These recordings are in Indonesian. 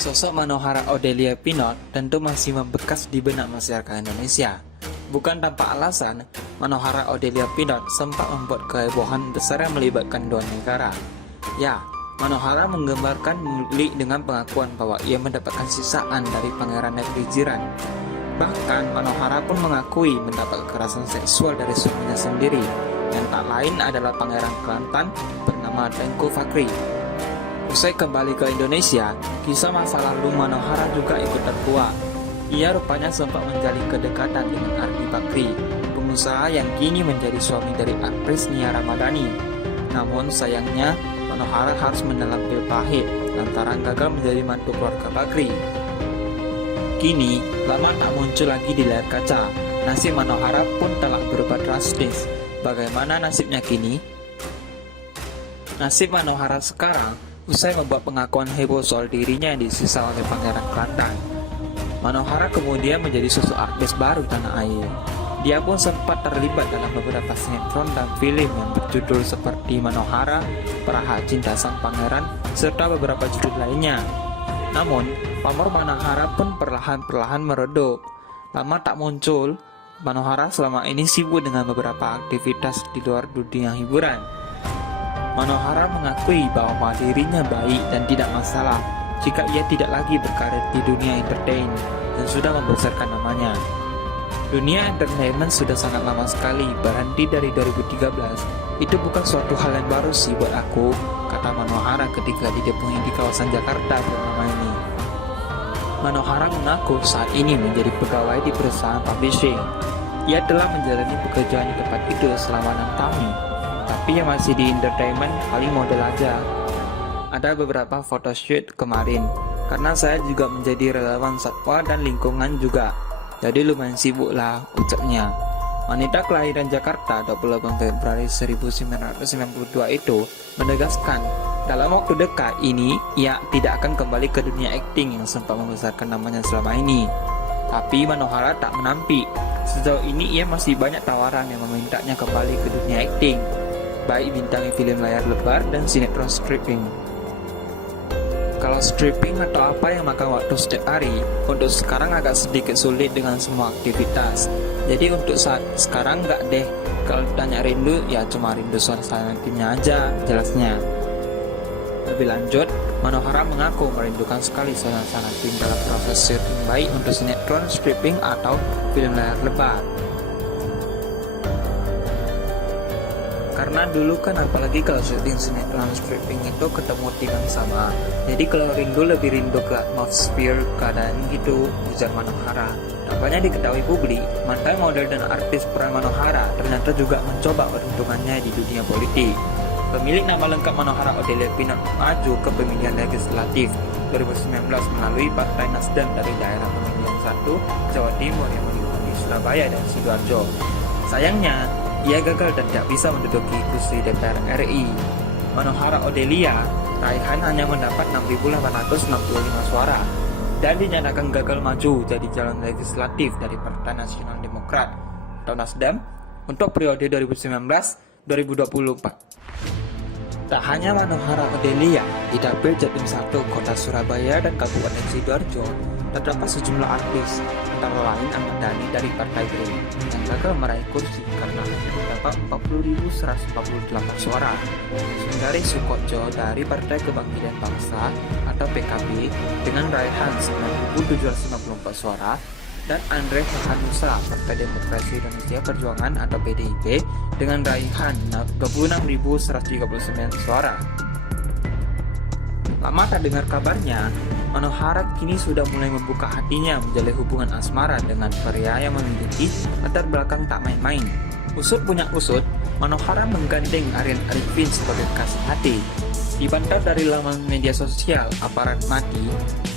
Sosok Manohara Odelia Pinot tentu masih membekas di benak masyarakat Indonesia. Bukan tanpa alasan, Manohara Odelia Pinot sempat membuat kehebohan besar yang melibatkan dua negara. Ya, Manohara menggambarkan Muli dengan pengakuan bahwa ia mendapatkan sisaan dari Pangeran Negeri Jiran. Bahkan, Manohara pun mengakui mendapat kekerasan seksual dari suaminya sendiri, yang tak lain adalah Pangeran Kelantan bernama Tengku Fakri. Usai kembali ke Indonesia, kisah masa lalu Manohara juga ikut terkuak. Ia rupanya sempat menjalin kedekatan dengan Ardi Bakri, pengusaha yang kini menjadi suami dari aktris Nia Ramadhani. Namun sayangnya, Manohara harus menelan pil pahit lantaran gagal menjadi mantu keluarga Bakri. Kini, lama tak muncul lagi di layar kaca. Nasib Manohara pun telah berubah drastis. Bagaimana nasibnya kini? Nasib Manohara sekarang, usai membuat pengakuan heboh soal dirinya yang disisa oleh Pangeran Kelantan, Manohara kemudian menjadi sosok artis baru tanah air. Dia pun sempat terlibat dalam beberapa sinetron dan film yang berjudul seperti Manohara, Praha Cinta Sang Pangeran, serta beberapa judul lainnya. Namun, pamor Manohara pun perlahan-perlahan meredup. Lama tak muncul, Manohara selama ini sibuk dengan beberapa aktivitas di luar dunia hiburan. Manohara mengakui bahwa dirinya baik dan tidak masalah jika ia tidak lagi berkarir di dunia entertain dan sudah membesarkan namanya. Dunia entertainment sudah sangat lama sekali, berhenti dari 2013. Itu bukan suatu hal yang baru sih buat aku, kata Manohara ketika ditemui di kawasan Jakarta bernama ini. Manohara mengaku saat ini menjadi pegawai di perusahaan publishing. Ia telah menjalani pekerjaan di tempat itu selama 6 tahun. Tapi yang masih di entertainment paling model aja. Ada beberapa photoshoot kemarin, karena saya juga menjadi relawan satwa dan lingkungan juga. Jadi lumayan sibuk lah, ucapnya. Wanita kelahiran Jakarta 28 Februari 1992 itu menegaskan dalam waktu dekat ini ia tidak akan kembali ke dunia akting yang sempat membesarkan namanya selama ini. Tapi Manohara tak menampik. Sejauh ini ia masih banyak tawaran yang memintanya kembali ke dunia akting, baik bintangi film layar lebar dan sinetron stripping. Kalau stripping atau apa yang makan waktu setiap hari, untuk sekarang agak sedikit sulit dengan semua aktivitas. Jadi untuk saat sekarang nggak deh. Kalau tanya rindu, ya cuma rindu suasana timnya aja, jelasnya. Lebih lanjut, Manohara mengaku merindukan sekali suasana tim dalam proses syuting baik untuk sinetron, stripping, atau film layar lebar. Karena dulu kan apalagi kalau syuting sinetron stripping itu ketemu tim yang sama. Jadi kalau rindu lebih rindu ke atmosfer keadaan gitu, ujar Manohara. Nampaknya diketahui publik, mantan model dan artis peran Manohara ternyata juga mencoba peruntungannya di dunia politik. Pemilik nama lengkap Manohara Odelia Pinot maju ke pemilihan legislatif 2019 melalui Partai Nasdem dari daerah pemilihan 1 Jawa Timur yang meliputi Surabaya dan Sidoarjo. Sayangnya, ia gagal dan tidak bisa menduduki kursi DPR RI. Manohara Odelia, raihan hanya mendapat 6.865 suara dan dinyatakan gagal maju jadi calon legislatif dari Partai Nasional Demokrat atau Nasdem untuk periode 2019-2024. Tak hanya Manohara Odelia, di dapil Jatim 1 Kota Surabaya dan Kabupaten Sidoarjo terdapat sejumlah artis, antara lain Ahmad Dhani dari Partai Green yang gagal meraih kursi karena hanya mendapat 40.148 suara. Sundari Soekotjo dari Partai Kebangkitan Bangsa atau PKB dengan raihan 9.754 suara, dan Andre Farhanusa Partai Demokrasi Indonesia Perjuangan atau PDIP dengan raihan 26.139 suara. Lama tak dengar kabarnya, Manohara kini sudah mulai membuka hatinya menjalin hubungan asmara dengan pria yang memiliki latar belakang tak main-main. Usut punya usut, Manohara menggandeng Aryan Arifin sebagai kasih hati. Dibantah dari laman media sosial Aparat Mati,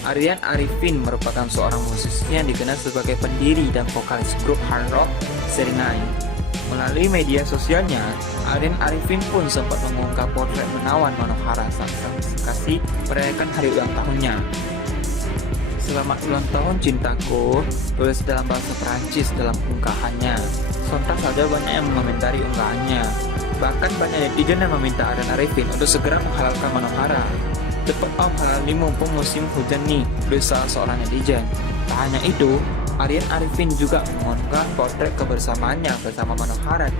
Aryan Arifin merupakan seorang musisi yang dikenal sebagai pendiri dan vokalis grup hard rock Seringai. Melalui media sosialnya, Aryan Arifin pun sempat mengungkap potret menawan Manohara saat kasih merayakan hari ulang tahunnya. Selamat ulang tahun cintaku, tulis dalam bahasa Perancis dalam unggahannya. Sontak saja banyak yang mengomentari unggahannya. Bahkan banyak netizen yang meminta Aryan Arifin untuk segera menghalalkan Manohara. Tepat Om halal ini mumpung musim hujan nih, tulis salah seorang netizen. Tak hanya itu, Aryan Arifin juga mengunggah potret kebersamaannya bersama Mano Harad